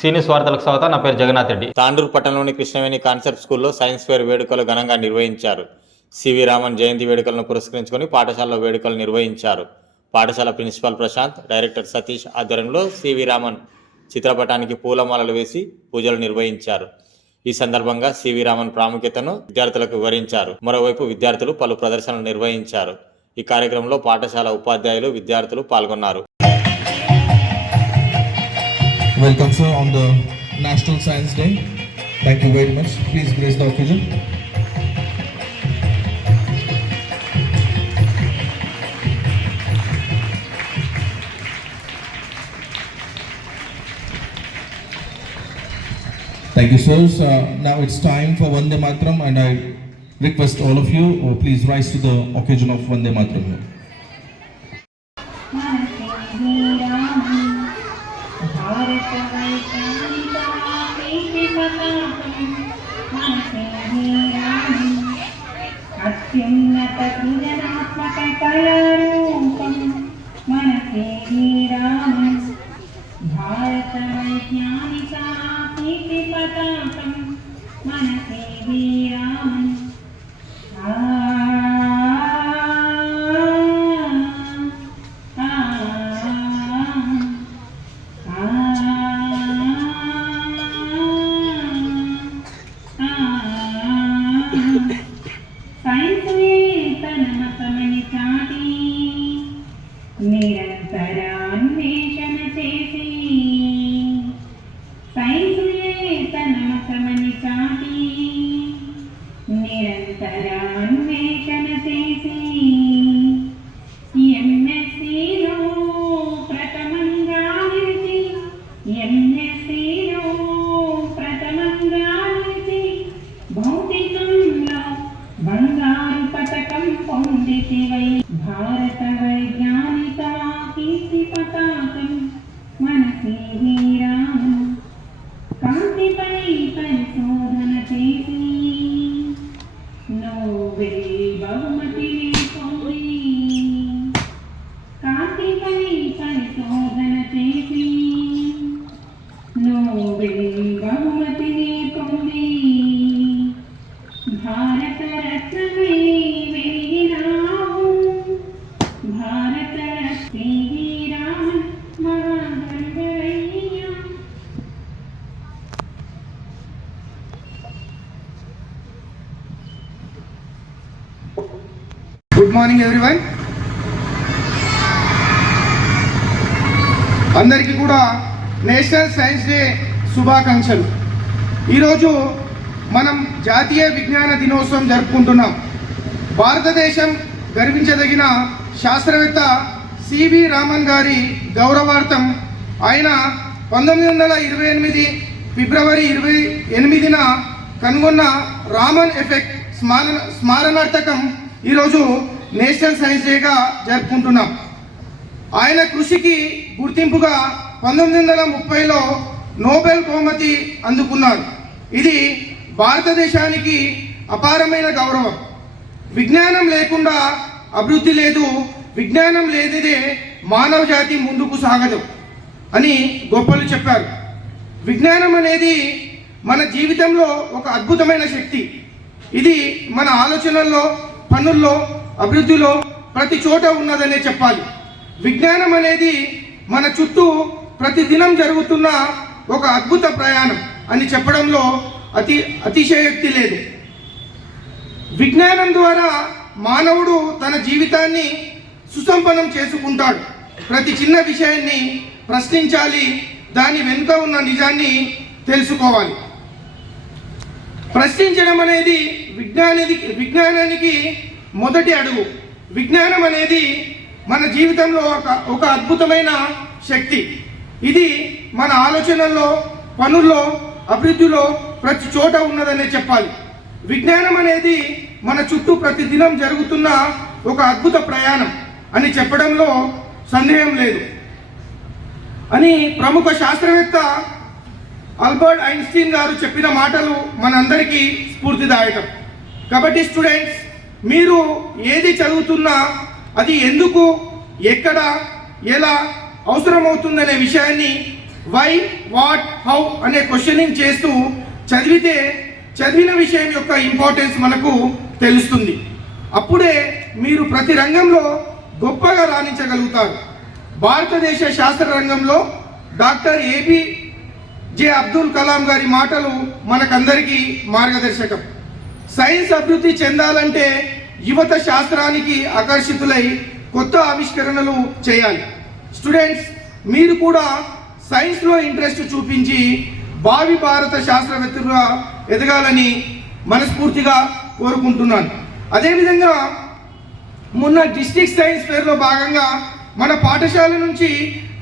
సీనియస్ వార్తలకు స్వాగతం. నా పేరు జగన్నాథ్ రెడ్డి. తాండూరు పట్టణంలోని కృష్ణవేణి కాన్సెప్ట్ స్కూల్లో సైన్స్ ఫేర్ వేడుకలు ఘనంగా నిర్వహించారు. సివి రామన్ జయంతి వేడుకలను పురస్కరించుకొని పాఠశాలలో వేడుకలు నిర్వహించారు. పాఠశాల ప్రిన్సిపాల్ ప్రశాంత్, డైరెక్టర్ సతీష్ ఆధ్వర్యంలో సివి రామన్ చిత్రపటానికి పూలమాలలు వేసి పూజలు నిర్వహించారు. ఈ సందర్భంగా సివి రామన్ ప్రాముఖ్యతను విద్యార్థులకు వివరించారు. మరోవైపు విద్యార్థులు పలు ప్రదర్శనలు నిర్వహించారు. ఈ కార్యక్రమంలో పాఠశాల ఉపాధ్యాయులు, విద్యార్థులు పాల్గొన్నారు. Welcome sir on the National Science Day. Thank you very much. Please grace the occasion. Thank you sirs. Now it's time for Vande Mataram and I request all of you please rise to the occasion of Vande Mataram. అత్యున్నత సృజనాత్మక కళారూపం మన శ్రీరామం, భారత వైజ్ఞానిక కీర్తి పతాకం మన శ్రీరామం. నిరంతరాన్వేషణ చేసి సైన్సులే తన మతమని చాటి, నిరంతరాన్వేషణ చేసి ఎంఎస్సీలో ప్రథమంగా నిలిచి, ఎంఎస్సీలో ప్రథమంగా నిలిచి భౌతికంలో బంగారు పతకం పొందితివై, భారత వైజ్ఞానిక కీర్తి పతాకం మన శ్రీరామం. కాంతిపై పరిశోధన చేసి నోబెల్ బహుమతిని పొంది, కాంతిపై పరిశోధన చేసి నోబెల్ బహుమతిని పొంది, భారత రత్నమై వెలిగినావు, భారత శ్రీరామన్ మహాగణయ్య. Good morning everyone. అందరికీ కూడా నేషనల్ సైన్స్ డే శుభాకాంక్షలు. ఈరోజు మనం జాతీయ విజ్ఞాన దినోత్సవం జరుపుకుంటున్నాం. భారతదేశం గర్వించదగిన శాస్త్రవేత్త సివి రామన్ గారి గౌరవార్థం ఆయన 1928 ఫిబ్రవరి 28న కనుగొన్న రామన్ ఎఫెక్ట్ స్మారణార్థకం ఈరోజు నేషనల్ సైన్స్ డేగా జరుపుకుంటున్నాం. ఆయన కృషికి గుర్తింపుగా 1930లో నోబెల్ బహుమతి అందుకున్నారు. ఇది భారతదేశానికి అపారమైన గౌరవం. విజ్ఞానం లేకుండా అభివృద్ధి లేదు, విజ్ఞానం లేనిదే మానవ జాతి ముందుకు సాగదు అని గొప్పలు చెప్పారు. విజ్ఞానం అనేది మన జీవితంలో ఒక అద్భుతమైన శక్తి. ఇది మన ఆలోచనల్లో, పనుల్లో, అభివృద్ధిలో ప్రతి చోట ఉన్నదనే చెప్పాలి. విజ్ఞానం అనేది మన చుట్టూ ప్రతిదినం జరుగుతున్న ఒక అద్భుత ప్రయాణం అని చెప్పడంలో అతిశయోక్తి లేదు. విజ్ఞానం ద్వారా మానవుడు తన జీవితాన్ని సుసంపన్నం చేసుకుంటాడు. ప్రతి చిన్న విషయాన్ని ప్రశ్నించాలి, దాని వెనుక ఉన్న నిజాన్ని తెలుసుకోవాలి. ప్రశ్నించడం అనేది విజ్ఞానానికి మొదటి అడుగు. విజ్ఞానం అనేది మన జీవితంలో ఒక అద్భుతమైన శక్తి. ఇది మన ఆలోచనల్లో, పనుల్లో, అభివృద్ధిలో ప్రతి చోట ఉన్నదనే చెప్పాలి. విజ్ఞానం అనేది మన చుట్టూ ప్రతిదినం జరుగుతున్న ఒక అద్భుత ప్రయాణం అని చెప్పడంలో సందేహం లేదు అని ప్రముఖ శాస్త్రవేత్త ఆల్బర్ట్ ఐన్స్టీన్ గారు చెప్పిన మాటలు మనందరికీ స్ఫూర్తిదాయకం. కాబట్టి స్టూడెంట్స్, మీరు ఏది చదువుతున్నా అది ఎందుకు, ఎక్కడ, ఎలా అవసరమవుతుందనే విషయాన్ని వై, వాట్, హౌ అనే క్వశ్చనింగ్ చేస్తూ చదివితే చదివిన విషయం యొక్క ఇంపార్టెన్స్ మనకు తెలుస్తుంది. అప్పుడే మీరు ప్రతి రంగంలో గొప్పగా రాణించగలుగుతారు. భారతదేశ శాస్త్ర రంగంలో డాక్టర్ APJ అబ్దుల్ కలాం గారి మాటలు మనకందరికీ మార్గదర్శకం. సైన్స్ అభివృద్ధి చెందాలంటే యువత శాస్త్రానికి ఆకర్షితులై కొత్త ఆవిష్కరణలు చేయాలి. స్టూడెంట్స్, మీరు కూడా సైన్స్లో ఇంట్రెస్ట్ చూపించి భావి భారత శాస్త్రవేత్తలుగా ఎదగాలని మనస్ఫూర్తిగా కోరుకుంటున్నాను. అదేవిధంగా మొన్న డిస్ట్రిక్ట్ సైన్స్ ఫేర్లో భాగంగా మన పాఠశాల నుంచి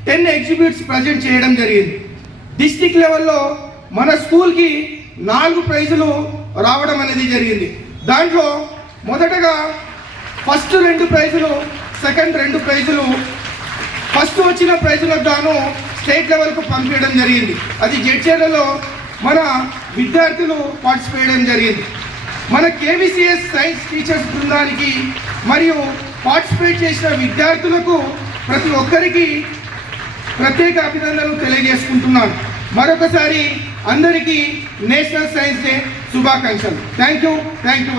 10 ఎగ్జిబిట్స్ ప్రజెంట్ చేయడం జరిగింది. డిస్ట్రిక్ట్ లెవెల్లో మన స్కూల్కి 4 ప్రైజులు రావడం అనేది జరిగింది. దాంట్లో మొదటగా ఫస్ట్ 2 ప్రైజులు, సెకండ్ 2 ప్రైజులు, ఫస్ట్ వచ్చిన ప్రైజులకు గాను స్టేట్ లెవెల్కు పంపించడం జరిగింది. అది జడ్చర్లలో మన విద్యార్థులు పార్టిసిపేట్ చేయడం జరిగింది. మన KVCS సైన్స్ టీచర్స్ బృందానికి మరియు పార్టిసిపేట్ చేసిన విద్యార్థులకు ప్రతి ఒక్కరికి ప్రత్యేక అభినందనలు తెలియజేసుకుంటున్నాను. మరొకసారి అందరికీ నేషనల్ సైన్స్ డే శుభాకాంక్షలు. Thank you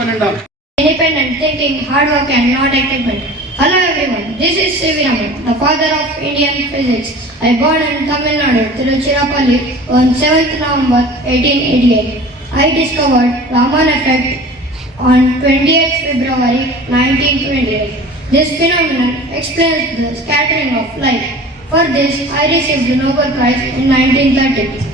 one and all. Independent thinking, hard work and not achievement. Hello everyone, this is C.V. Raman, the father of Indian physics. I born in Tamil Nadu, Tiruchirappalli on 7th November 1888. I discovered Raman effect on 28th February 1928. This phenomenon explains the scattering of light. For this, I received the Nobel Prize in 1930.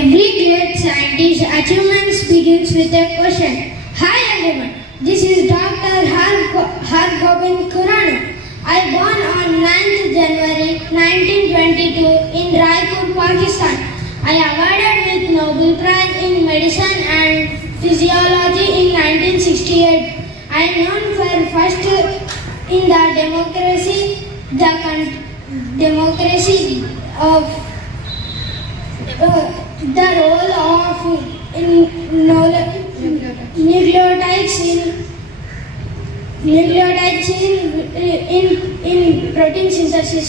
Every great scientist's achievements begins with a question. Hi everyone, this is Dr. Hargobind Khurana. I born on 9th January 1922 in Raipur, Pakistan. I awarded with Nobel Prize in Medicine and Physiology in 1968. I am known for first in the democracy of the role of nucleotides in protein synthesis.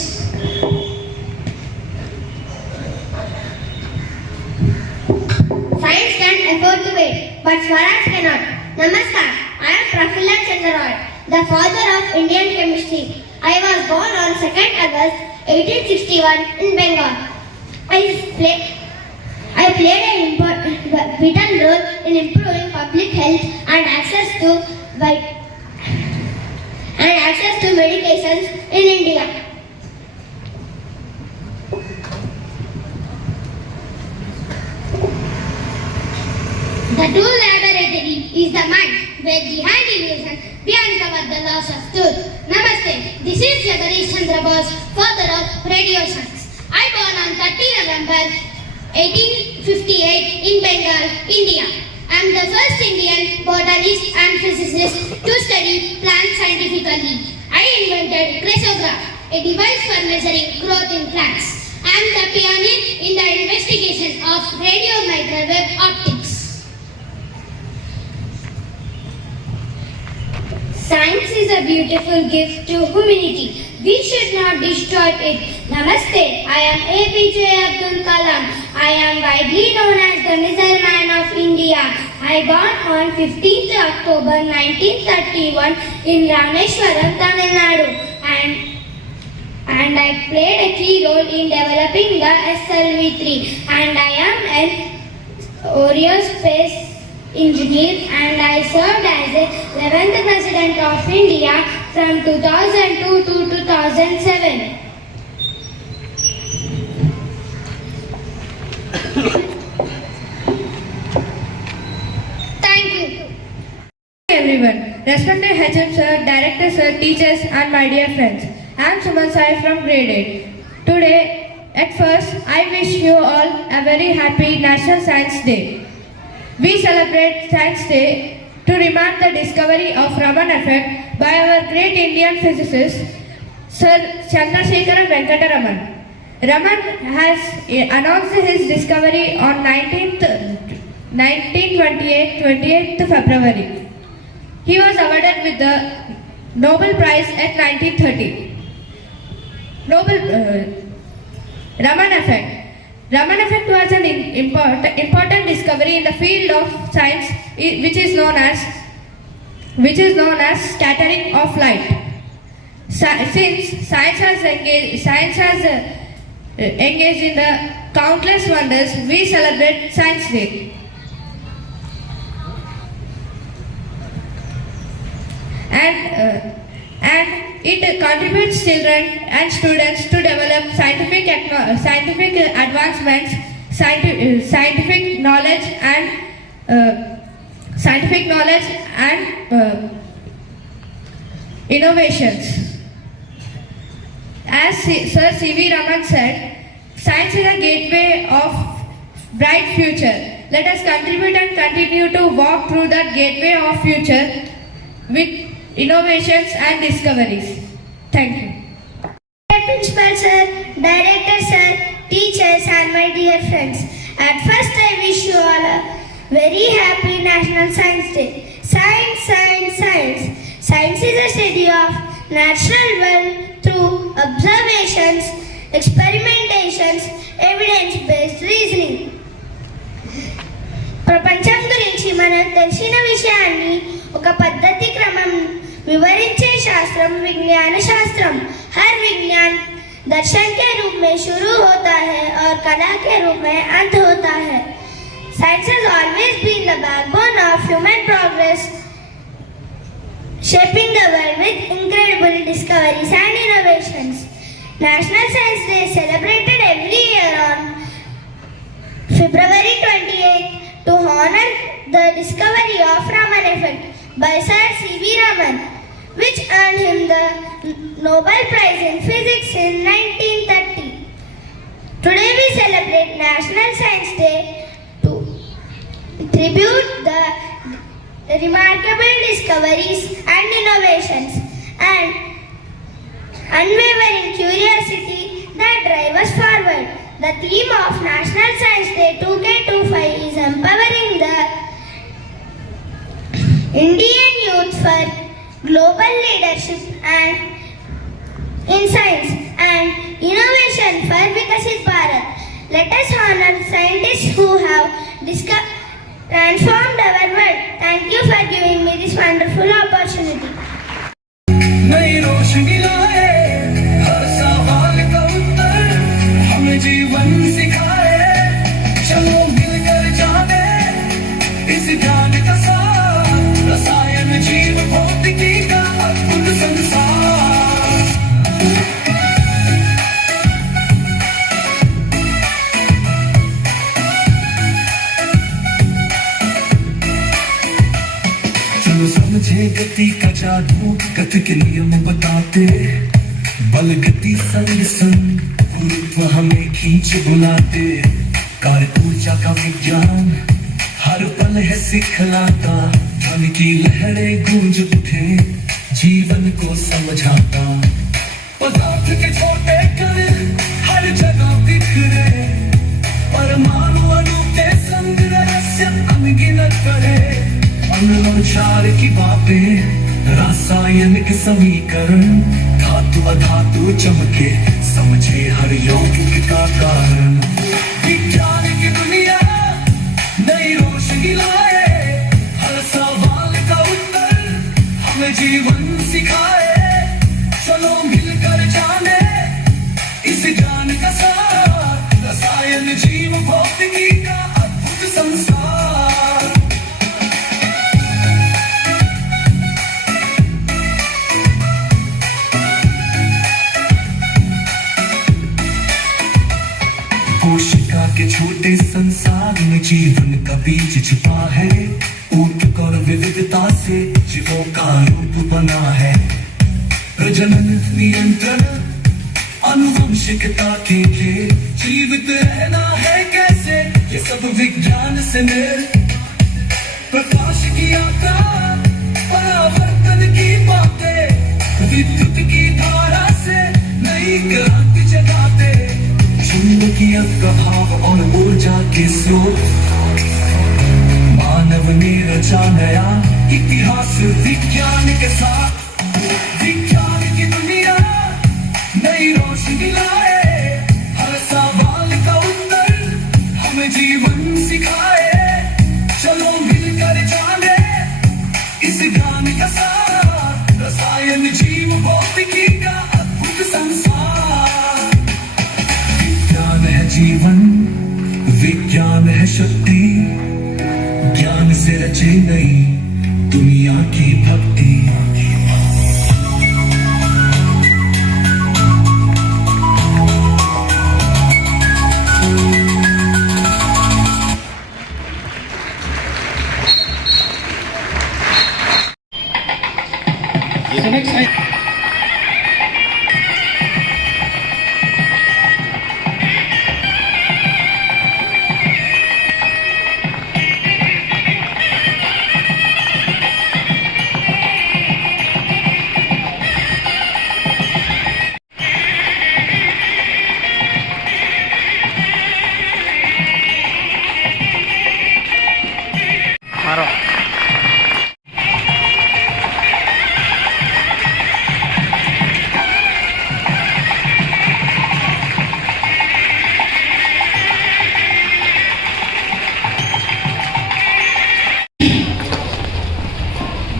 Science can afford to wait, but Swaraj cannot. Namaskar, I am Prafullan Chandra Roy, the father of Indian chemistry. I was born on 2nd August 1861 in Bengal. I played a vital role in improving public health and access to medications in India. The true laboratory is the mind, where behind illusion we uncover the laws of truth. Namaste, this is Jagadish Chandra Bose, father of radio science. I born on 30 November 1858 in Bengal, India. I am the first Indian botanist and physicist to study plants scientifically. I invented cresograph, a device for measuring growth in plants. I am the pioneer in the investigation of radio microwave optics. Science is a beautiful gift to humanity. We should not destroy it. Namaste, I am APJ Abdul Kalam. I am widely known as the Missile Man of India. I born on 15th October 1931 in Rameshwaram, Tamil Nadu. And I played a key role in developing the SLV-3. And I am an aerospace engineer, and I served as the 11th President of India from 2002 to 2007. Thank you. Everyone, respected HM sir, director sir, teachers and my dear friends. I am Suman Sai from grade 8. Today, at first, I wish you all a very happy National Science Day. We celebrate Science Day to remind the discovery of Raman effect by our great Indian physicist, Sir Chandrasekharan Venkata Raman. Raman has announced his discovery on 28th February. He was awarded with the Nobel Prize at 1930. Raman effect. Raman effect was an important discovery in the field of science, which is known as scattering of light. Since science has engaged in the countless wonders, we celebrate Science Day. And it contributes children and students to develop scientific advancements, scientific knowledge and innovations. As Sir C.V. Raman said, science is a gateway of bright future. Let us contribute and continue to walk through that gateway of future with innovations and discoveries. Thank you. Principal sir, director sir, teachers and my dear friends. At first I wish you all a very happy National Science Day. Science, science, science. Science is a study of natural world through observations, experimentations, evidence-based reasoning. ప్రపంచం గురించి మనకు తెలిసిన విషయాన్ని ఒక పద్ధతి క్రమం विवरिंचे शास्त्रम विज्ञान शास्त्रम। हर विज्ञान दर्शन के रूप में शुरू होता है और कला के रूप में अंत होता है। Science has always been the backbone of human progress, shaping the world with incredible discoveries and innovations. National Science Day is celebrated every year on February 28th to honor the discovery of Raman effect by Sir C.V. Raman, which earned him the Nobel Prize in Physics in 1930. Today we celebrate National Science Day to tribute the remarkable discoveries and innovations and unwavering curiosity that drive us forward. The theme of National Science Day 2K25 is empowering the Indian youth for global leadership and in science and innovation for Vikasit Bharat. Let us honor scientists who have transformed our world. Thank you for giving me this wonderful opportunity. Nai रोशनी लाए, हर सवाल का उत्तर हमें जीवन सिखाए। चलो मिलकर जाने इस ज्ञान का सार, रसायन जीव भौतिकी का अद्भुत संसार। चलो समझे गति का जादू, गति के नियम बताते, बल गति संग संग गुरुत्व हमें खींच बुलाते। कार्य ऊर्जा का विज्ञान हर पल है सिखलाता, ध्वनि की लहरें गूंज उठे जीवन को समझाता। पदार्थ के छोटे कण हर जगह बिखरे, परमाणु अणु के संग रहस्य अनगिनत करे। अनुसार की बातें, रासायनिक समीकरण, धातु अधातु चमके, समझे हर यौगिक का कारण। विज्ञान की दुनिया नई रोशनी लाए, हर सवाल का उत्तर हमें जीवन सिखाए। चलो मिलकर जाने इस ज्ञान का सार, रसायन जीव भौतिकी का अद्भुत संसार। कोशिका के छोटे संसार में जीवन का बीज छिपा है, ऊतक और विविधता से जीवों का रूप बना है। प्रजनन नियंत्रण आनुवंशिकता के लिए जीवित रहना है कैसे, ये सब विज्ञान से मिल। प्रकाश की यात्रा, परावर्तन की बातें, विद्युत की धारा से नई क्रांति जगाते। चुंबकीय प्रभाव और ऊर्जा के स्रोत, मानव ने रचा नया इतिहास विज्ञान के साथ विज्ञान की दुनिया नई रोशनी लाए, हर सवाल का उत्तर हमें जीवन सिखाए। चलो मिलकर जाने इस ज्ञान का सार, रसायन जीव भौतिकी का अद्भुत संसार। विज्ञान है जीवन, विज्ञान है शक्ति, ज्ञान से रचे नई दुनिया की भक्ति।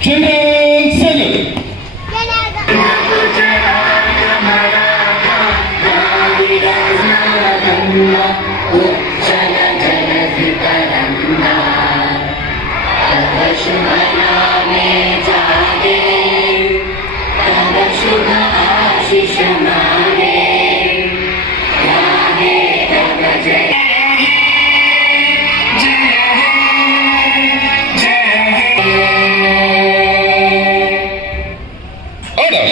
General Secretary. Order.